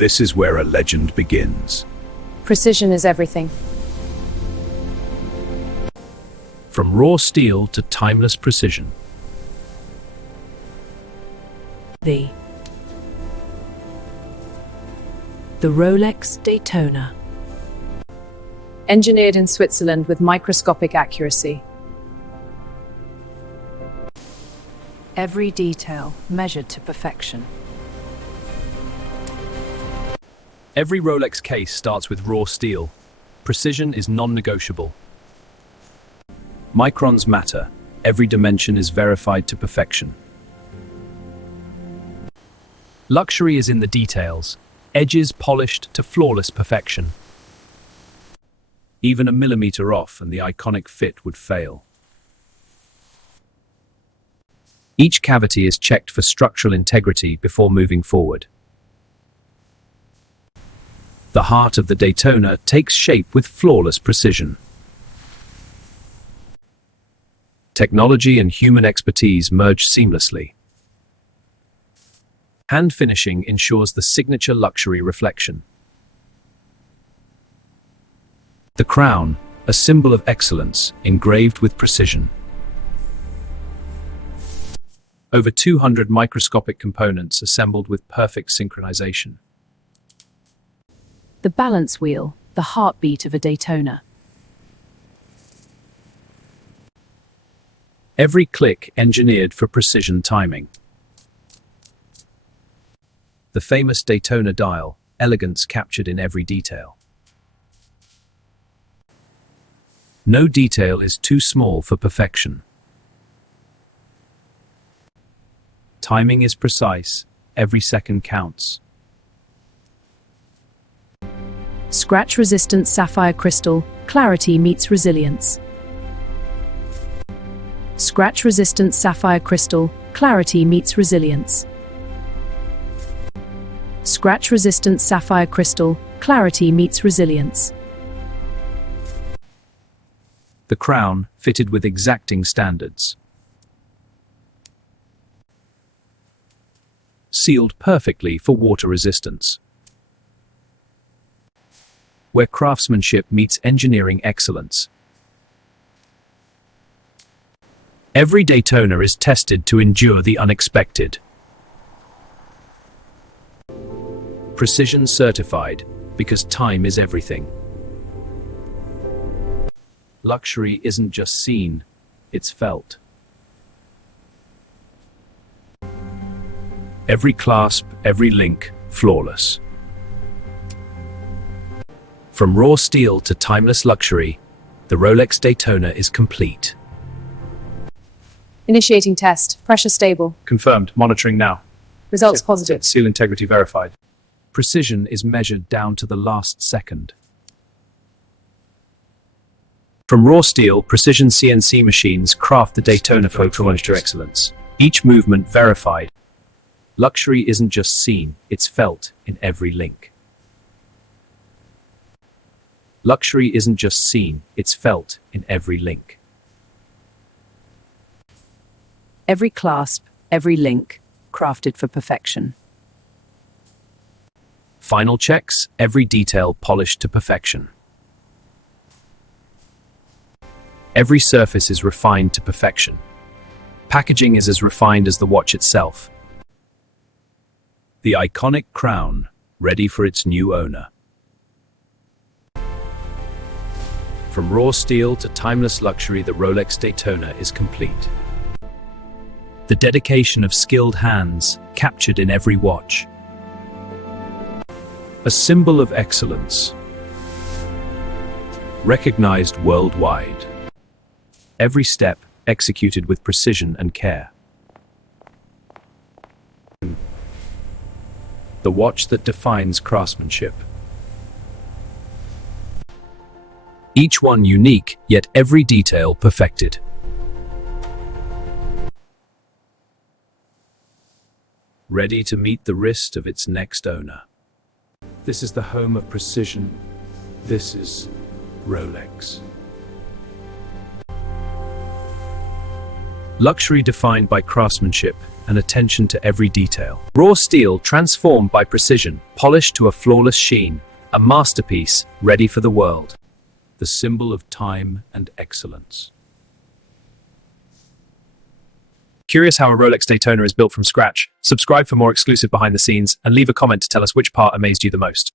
This is where a legend begins. Precision is everything. From raw steel to timeless precision. The Rolex Daytona. Engineered in Switzerland with microscopic accuracy. Every detail measured to perfection. Every Rolex case starts with raw steel. Precision is non-negotiable. Microns matter. Every dimension is verified to perfection. Luxury is in the details. Edges polished to flawless perfection. Even a millimeter off and the iconic fit would fail. Each cavity is checked for structural integrity before moving forward. The heart of the Daytona takes shape with flawless precision. Technology and human expertise merge seamlessly. Hand finishing ensures the signature luxury reflection. The crown, a symbol of excellence, engraved with precision. Over 200 microscopic components assembled with perfect synchronization. The balance wheel, the heartbeat of a Daytona. Every click engineered for precision timing. The famous Daytona dial, elegance captured in every detail. No detail is too small for perfection. Timing is precise, every second counts. Scratch-resistant sapphire crystal, clarity meets resilience. Scratch-resistant sapphire crystal, clarity meets resilience. Scratch-resistant sapphire crystal, clarity meets resilience. The crown, fitted with exacting standards. Sealed perfectly for water resistance. Where craftsmanship meets engineering excellence. Every Daytona is tested to endure the unexpected. Precision certified, because time is everything. Luxury isn't just seen, it's felt. Every clasp, every link, flawless. From raw steel to timeless luxury, the Rolex Daytona is complete. Initiating test. Pressure stable. Confirmed. Monitoring now. Results positive. Seal integrity verified. Precision is measured down to the last second. From raw steel, precision CNC machines craft the Daytona photo to excellence. Each movement verified. Luxury isn't just seen, it's felt in every link. Luxury isn't just seen, it's felt in every link. Every clasp, every link, crafted for perfection. Final checks, every detail polished to perfection. Every surface is refined to perfection. Packaging is as refined as the watch itself. The iconic crown, ready for its new owner. From raw steel to timeless luxury, the Rolex Daytona is complete. The dedication of skilled hands, captured in every watch. A symbol of excellence. Recognized worldwide. Every step executed with precision and care. The watch that defines craftsmanship. Each one unique, yet every detail perfected. Ready to meet the wrist of its next owner. This is the home of precision. This is Rolex. Luxury defined by craftsmanship, and attention to every detail. Raw steel transformed by precision, polished to a flawless sheen, a masterpiece ready for the world. The symbol of time and excellence. Curious how a Rolex Daytona is built from scratch? Subscribe for more exclusive behind the scenes and leave a comment to tell us which part amazed you the most.